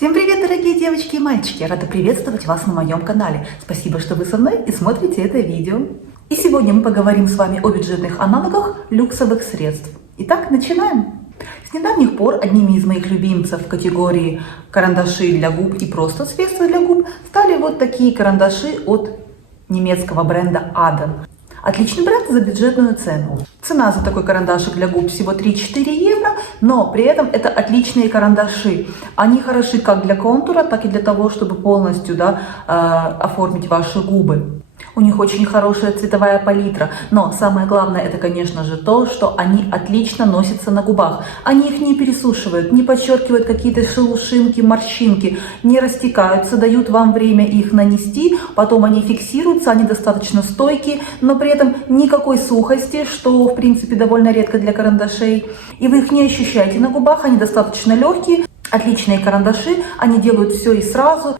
Всем привет, дорогие девочки и мальчики! Рада приветствовать вас на моем канале. Спасибо, что вы со мной и смотрите это видео. И сегодня мы поговорим с вами о бюджетных аналогах люксовых средств. Итак, начинаем! С недавних пор одними из моих любимцев в категории карандаши для губ и просто средства для губ стали вот такие карандаши от немецкого бренда Aden. Отличный бренд за бюджетную цену. Цена за такой карандашик для губ всего 3-4 евро, но при этом это отличные карандаши. Они хороши как для контура, так и для того, чтобы полностью оформить ваши губы. У них очень хорошая цветовая палитра, но самое главное это, конечно же, то, что они отлично носятся на губах. Они их не пересушивают, не подчеркивают какие-то шелушинки, морщинки, не растекаются, дают вам время их нанести, потом они фиксируются, они достаточно стойкие, но при этом никакой сухости, что в принципе довольно редко для карандашей. И вы их не ощущаете на губах, они достаточно легкие, отличные карандаши, они делают все и сразу.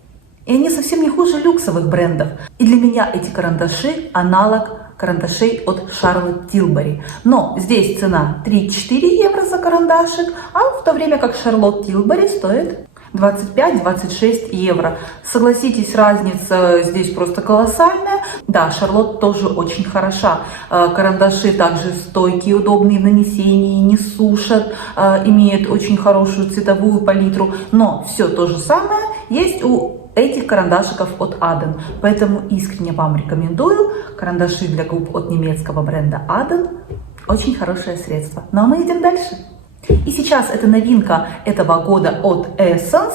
И они совсем не хуже люксовых брендов. И для меня эти карандаши аналог карандашей от Charlotte Tilbury. Но здесь цена 3-4 евро за карандашик, а в то время как Charlotte Tilbury стоит 25-26 евро. Согласитесь, разница здесь просто колоссальная. Да, Charlotte тоже очень хороша. Карандаши также стойкие, удобные в нанесении, не сушат, имеют очень хорошую цветовую палитру. Но все то же самое есть у этих карандашиков от Aden. Поэтому искренне вам рекомендую карандаши для губ от немецкого бренда Aden. Очень хорошее средство. Ну а мы идем дальше. И сейчас это новинка этого года от Essence.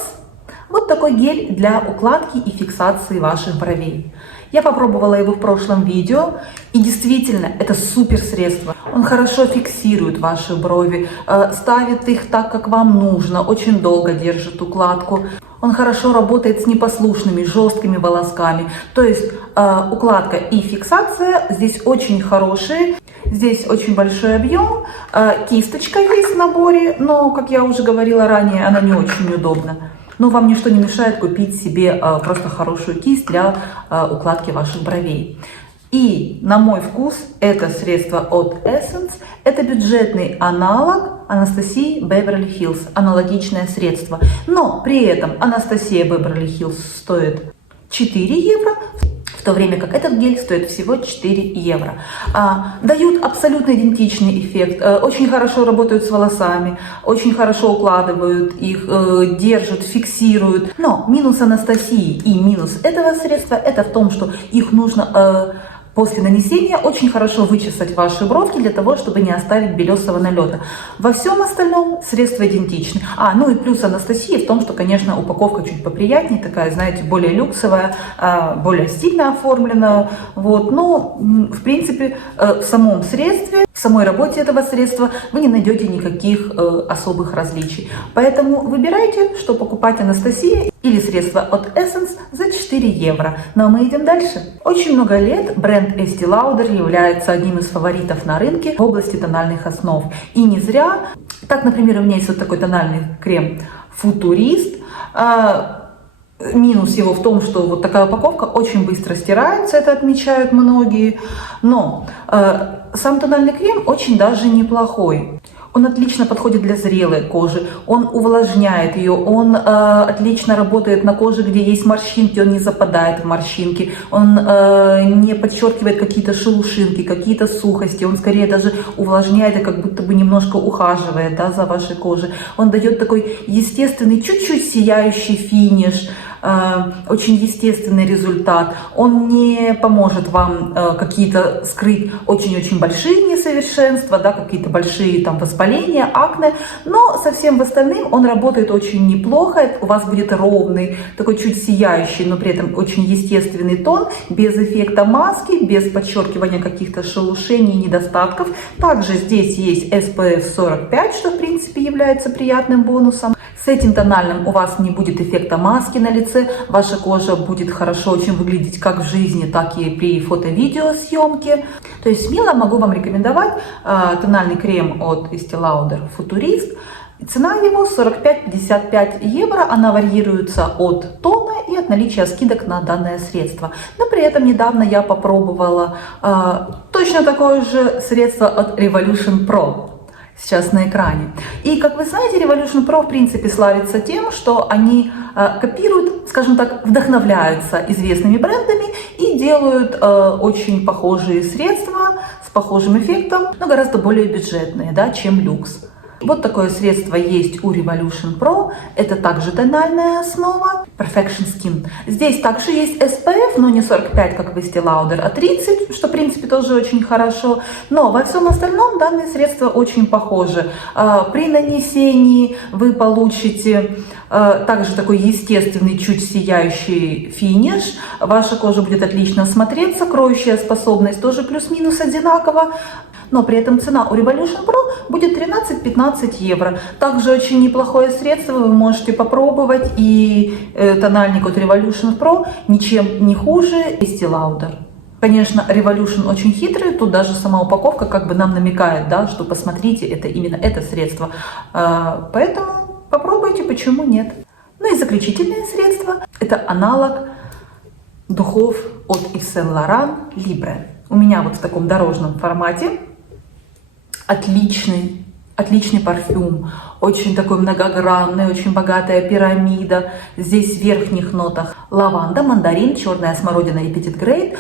Вот такой гель для укладки и фиксации ваших бровей. Я попробовала его в прошлом видео, и действительно, это супер средство. Он хорошо фиксирует ваши брови, ставит их так, как вам нужно, очень долго держит укладку. Он хорошо работает с непослушными, жесткими волосками. То есть укладка и фиксация здесь очень хорошие. Здесь очень большой объем. Кисточка есть в наборе, но, как я уже говорила ранее, она не очень удобна. Но вам ничто не мешает купить себе просто хорошую кисть для укладки ваших бровей. И на мой вкус это средство от Essence. Это бюджетный аналог Анастасии Beverly Hills. Аналогичное средство. Но при этом Анастасия Beverly Hills стоит 4 евро. В то время как этот гель стоит всего 4 евро. Дают абсолютно идентичный эффект, очень хорошо работают с волосами, очень хорошо укладывают их, держат, фиксируют. Но минус Анастасии и минус этого средства это в том, что их нужно после нанесения очень хорошо вычесать ваши бровки для того, чтобы не оставить белесого налета. Во всем остальном средства идентичны. Ну и плюс Анастасии в том, что, конечно, упаковка чуть поприятнее, такая, знаете, более люксовая, более стильно оформлена. Вот. Но, в принципе, в самом средстве, в самой работе этого средства вы не найдете никаких особых различий. Поэтому выбирайте, что покупать Анастасии или средства от Essence за 4 евро. Ну а мы идем дальше. Очень много лет бренд Estee Lauder является одним из фаворитов на рынке в области тональных основ. И не зря. Так, например, у меня есть вот такой тональный крем Futurist. Минус его в том, что вот такая упаковка очень быстро стирается, это отмечают многие. Но сам тональный крем очень даже неплохой. Он отлично подходит для зрелой кожи, он увлажняет ее, он отлично работает на коже, где есть морщинки, он не западает в морщинки, он не подчеркивает какие-то шелушинки, какие-то сухости, он скорее даже увлажняет и как будто бы немножко ухаживает за вашей кожей. Он дает такой естественный, чуть-чуть сияющий финиш, очень естественный результат. Он не поможет вам какие-то скрыть очень-очень большие несовершенства, какие-то большие воспаления, акне, но со всем остальным он работает очень неплохо. У вас будет ровный, такой чуть сияющий, но при этом очень естественный тон, без эффекта маски, без подчеркивания каких-то шелушений и недостатков. Также здесь есть SPF 45, что в принципе является приятным бонусом. С этим тональным у вас не будет эффекта маски на лице, ваша кожа будет хорошо очень выглядеть как в жизни, так и при фото-видеосъемке. То есть смело могу вам рекомендовать тональный крем от Estee Lauder Futurist. Цена его 45-55 евро, она варьируется от тона и от наличия скидок на данное средство. Но при этом недавно я попробовала точно такое же средство от Revolution Pro. Сейчас на экране. И, как вы знаете, Revolution Pro в принципе славится тем, что они копируют, скажем так, вдохновляются известными брендами и делают очень похожие средства с похожим эффектом, но гораздо более бюджетные, да, чем люкс. Вот такое средство есть у Revolution Pro. Это также тональная основа Perfection Skin. Здесь также есть SPF, но не 45, как в Estee Lauder, а 30, что в принципе тоже очень хорошо. Но во всем остальном данные средства очень похожи. При нанесении вы получите также такой естественный, чуть сияющий финиш. Ваша кожа будет отлично смотреться, кроющая способность тоже плюс-минус одинаково. Но при этом цена у Revolution Pro будет 13-15 евро. Также очень неплохое средство, вы можете попробовать. И тональник от Revolution Pro ничем не хуже Estee Lauder. Конечно, Revolution очень хитрый, тут даже сама упаковка как бы нам намекает, да, что посмотрите, это именно это средство. Поэтому попробуйте, почему нет. Ну и заключительное средство, это аналог духов от Yves Saint Laurent Libre. У меня вот в таком дорожном формате. Отличный парфюм, очень такой многогранный, очень богатая пирамида. Здесь в верхних нотах лаванда, мандарин, черная смородина и Petit Grape.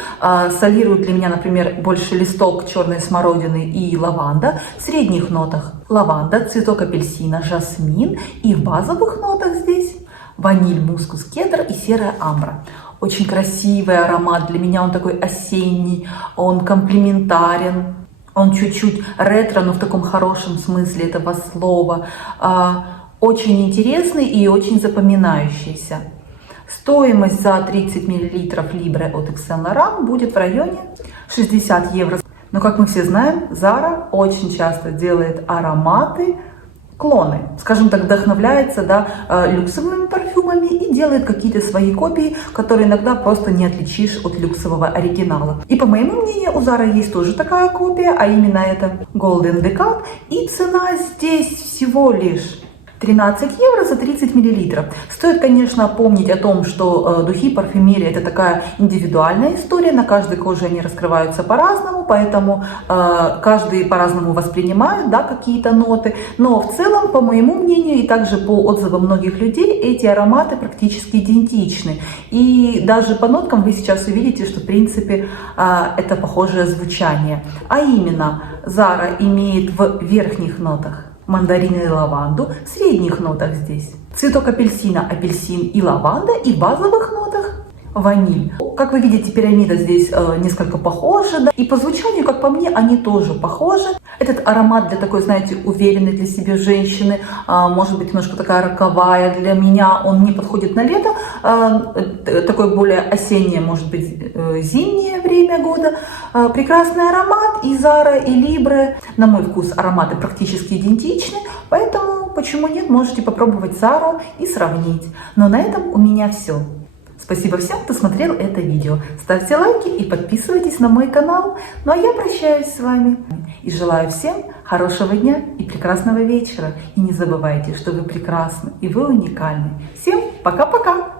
Солируют для меня, например, больше листок черной смородины и лаванда. В средних нотах лаванда, цветок апельсина, жасмин. И в базовых нотах здесь ваниль, мускус, кедр и серая амбра. Очень красивый аромат, для меня он такой осенний, он комплементарен. Он чуть-чуть ретро, но в таком хорошем смысле этого слова. Очень интересный и очень запоминающийся. Стоимость за 30 мл Libre от Yves Saint Laurent будет в районе 60 евро. Но, как мы все знаем, Zara очень часто делает ароматы, клоны, скажем так, вдохновляется, да, люксовыми парфюмами и делает какие-то свои копии, которые иногда просто не отличишь от люксового оригинала. И по моему мнению, у Zara есть тоже такая копия, а именно это Golden Decade, и цена здесь всего лишь 13 евро за 30 мл. Стоит, конечно, помнить о том, что духи, парфюмерия — это такая индивидуальная история, на каждой коже они раскрываются по-разному, поэтому каждый по-разному воспринимает, да, какие-то ноты. Но в целом, по моему мнению, и также по отзывам многих людей, эти ароматы практически идентичны. И даже по ноткам вы сейчас увидите, что в принципе это похожее звучание. А именно, Zara имеет в верхних нотах мандарин и лаванду, в средних нотах здесь цветок апельсина, апельсин и лаванда, и в базовых нотах ваниль. Как вы видите, пирамида здесь несколько похожа, да? И по звучанию, как по мне, они тоже похожи. Этот аромат для такой, знаете, уверенной для себя женщины, может быть, немножко такая роковая. Для меня он не подходит на лето, такое более осеннее, может быть, зимнее время года. Прекрасный аромат, и Zara, и Libre. На мой вкус ароматы практически идентичны, поэтому почему нет, можете попробовать Zara и сравнить. Но на этом у меня все. Спасибо всем, кто смотрел это видео. Ставьте лайки и подписывайтесь на мой канал. Ну а я прощаюсь с вами и желаю всем хорошего дня и прекрасного вечера. И не забывайте, что вы прекрасны и вы уникальны. Всем пока-пока!